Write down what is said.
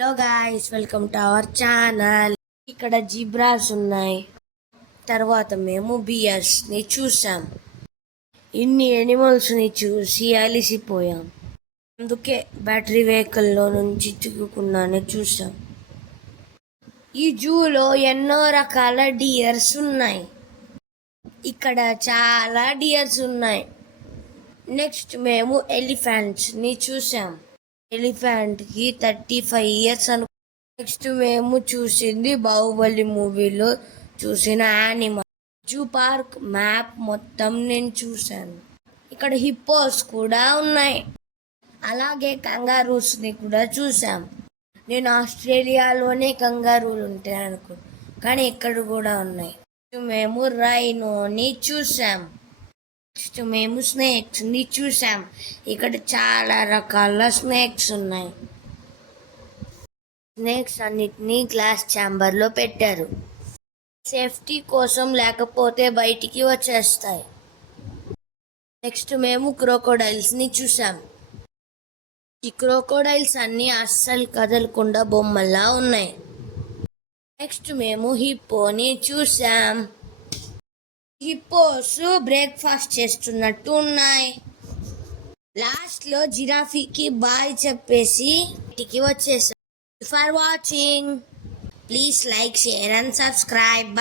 Hello guys, welcome to our channel. ఇక్కడ జిబ్రాస్ ఉన్నాయి. తర్వాత మేము బియర్స్ని చూసాం. ఇన్ని ఎనిమల్స్ని చూసి అలిసిపోయాం. అందుకే బ్యాటరీ వెహికల్లో నుంచి చిక్కుకున్నాను చూసాం. ఈ జూలో ఎన్నో రకాల డియర్స్ ఉన్నాయి. ఇక్కడ చాలా డియర్స్ ఉన్నాయి. నెక్స్ట్ మేము ఎలిఫెంట్స్ని చూసాం. ఎలిఫెంట్కి 35 ఇయర్స్ నెక్స్ట్ మేము చూసింది బాహుబలి మూవీలో చూసిన యానిమల్. జూ పార్క్ మ్యాప్ మొత్తం నేను చూశాను. ఇక్కడ హిప్పోస్ కూడా ఉన్నాయి. అలాగే కంగారూస్ని కూడా చూసాం. నేను ఆస్ట్రేలియాలోనే కంగారూలు ఉంటాయి అనుకో, కానీ ఇక్కడ కూడా ఉన్నాయి. మేము రైనోని చూసాం. నెక్స్ట్ మేము స్నేక్స్ని చూసాం. ఇక్కడ చాలా రకాల స్నేక్స్ ఉన్నాయి. స్నేక్స్ అన్నిటినీ గ్లాస్ ఛాంబర్లో పెట్టారు, సేఫ్టీ కోసం, లేకపోతే బయటికి వచ్చేస్తాయి. నెక్స్ట్ మేము క్రోకోడైల్స్ని చూసాం. ఈ క్రోకోడైల్స్ అన్నీ అస్సలు కదలకుండా బొమ్మల్లా ఉన్నాయి. నెక్స్ట్ మేము హిప్పోని చూసాం. హిప్పోస్ బ్రేక్ఫాస్ట్ చేస్తున్నట్టు ఉన్నాయి. లాస్ట్లో జిరాఫీకి బాయ్ చెప్పేసి ఇంటికి వచ్చేసాం. For watching, please like, share and subscribe.